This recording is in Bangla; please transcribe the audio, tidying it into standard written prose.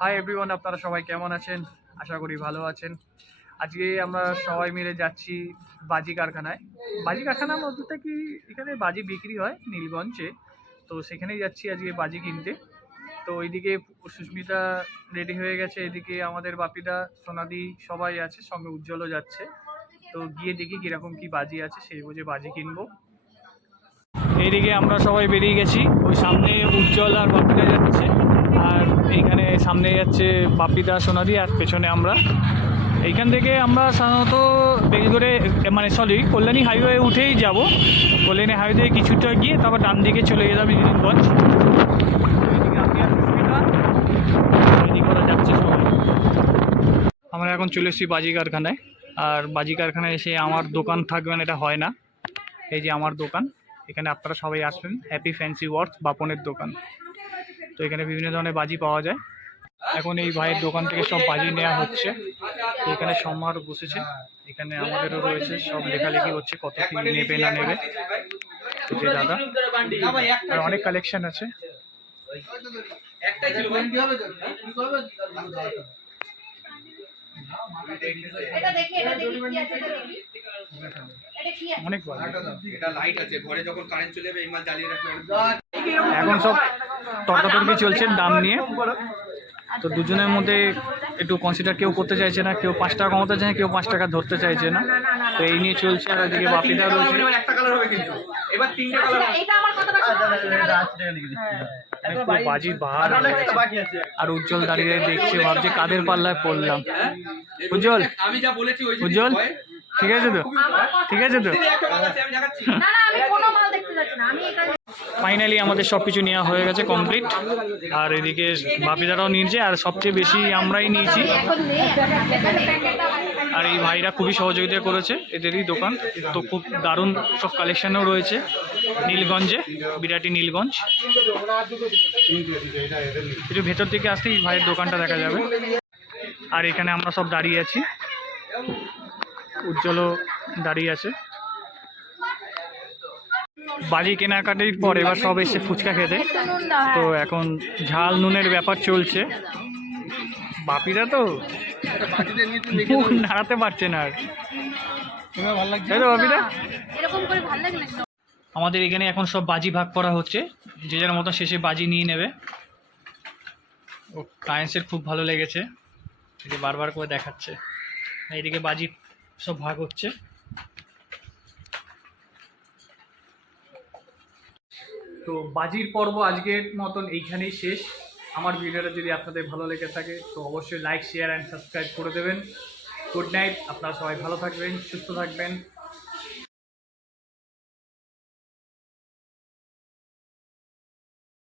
হাই এভরিওয়ান, আপনারা সবাই কেমন আছেন? আশা করি ভালো আছেন। আজকে আমরা সবাই মিলে যাচ্ছি বাজি কারখানায়। বাজি কারখানার মধ্যে কি এখানে বাজি বিক্রি হয় নীলগঞ্জে, তো সেখানেই যাচ্ছি আজকে বাজি কিনতে। তো ওইদিকে সুস্মিতা রেডি হয়ে গেছে, এদিকে আমাদের বাপিদা, সোনাদি সবাই আছে, সঙ্গে উজ্জ্বলও যাচ্ছে। তো গিয়ে দেখি কীরকম কী বাজি আছে, সেই বুঝে বাজি কিনবো। এইদিকে আমরা সবাই বেরিয়ে গেছি, ওই সামনে উজ্জ্বল আর বাপিদা যাচ্ছে, আর এইখানে সামনে যাচ্ছে বাপিদা, সোনাদি, আর পেছনে আমরা। এইখান থেকে আমরা সাধারণত বেলগড়ে কল্যাণী হাইওয়ে উঠেই যাব। কল্যাণী হাইওয়ে থেকে কিছুটা গিয়ে তারপর ডান দিকে চলে যাবে নীলগঞ্জ। এইদিকে আমি আর সুস্মিতা, এইদিকে ওরা যাচ্ছে সবাই। আমরা এখন চলে এসেছি বাজি কারখানায়। আর বাজি কারখানায় এসে আমার দোকান থাকবে না এটা হয় না। এই যে আমার দোকান, এখানে আপনারা সবাই আসবেন। হ্যাপি ফ্যান্সি ওয়ার্কস, বাপনের দোকান। তো এখানে বিভিন্ন ধরনের বাজি পাওয়া যায়। এখন এই ভাইয়ের দোকান থেকে সব বাজি নেওয়া হচ্ছে। তো এখানে সম্মার বসেছে, এখানে আমাদেরও রয়েছে, সব লেখালেখি হচ্ছে কত কি নেবে না নেবে। যে দাদা, আর অনেক কালেকশন আছে। অনেক এখন সব তর্কাতর্কি চলছে দাম নিয়ে। তো দুজনের মধ্যে একটু কনসিডার কেউ করতে চাইছে না, কেউ 5 টাকা কমাতে চায়, কেউ 5 টাকা ধরতে চাইছে না। তো এই নিয়ে চলছে। আর এদিকে বাপিদা রয়েছে, বাজি বাহার। আর উজ্জ্বল দাঁড়িয়ে দেখছে, ভাবছে কাদের পাল্লায় পড়লাম। উজ্জ্বল, উজ্জ্বল ঠিক আছে তো? ঠিক আছে তো? ফাইনালি আমাদের সব কিছু নেওয়া হয়ে গেছে, কমপ্লিট। আর এদিকে বাপিদারাও নিয়েছে, আর সবচেয়ে বেশি আমরাই নিয়েছি। আর এই ভাইরা খুবই সহযোগিতা করেছে, এদেরই দোকান। তো খুব দারুণ সব কালেকশানও রয়েছে নীলগঞ্জে, বিরাটি নীলগঞ্জ। একটু ভেতর দিকে আসতেই ভাইয়ের দোকানটা দেখা যাবে। আর এখানে আমরা সব দাঁড়িয়ে আছি, উজ্জ্বলও দাঁড়িয়ে আছে। বাজি কেনাকাটির পর এবার সব এসে ফুচকা খেতে। তো এখন ঝাল নুনের ব্যাপার চলছে। বাপিরা তো মুখ নাড়াতে পারছে না। আর তাই তো বাপিরা? আমাদের এখানে এখন সব বাজি ভাগ করা হচ্ছে, যে যার মতো শেষে বাজি নিয়ে নেবে। ও ক্লায়েন্টসের খুব ভালো লেগেছে, এদিকে বারবার করে দেখাচ্ছে। এইদিকে বাজি সব ভাগ হচ্ছে। তো বাজির পর্ব আজকের মতন এইখানেই শেষ। আমার ভিডিওটা যদি আপনাদের ভালো লেগে থাকে তো অবশ্যই লাইক, শেয়ার অ্যান্ড সাবস্ক্রাইব করে দেবেন। গুড নাইট, আপনারা সবাই ভালো থাকবেন, সুস্থ থাকবেন।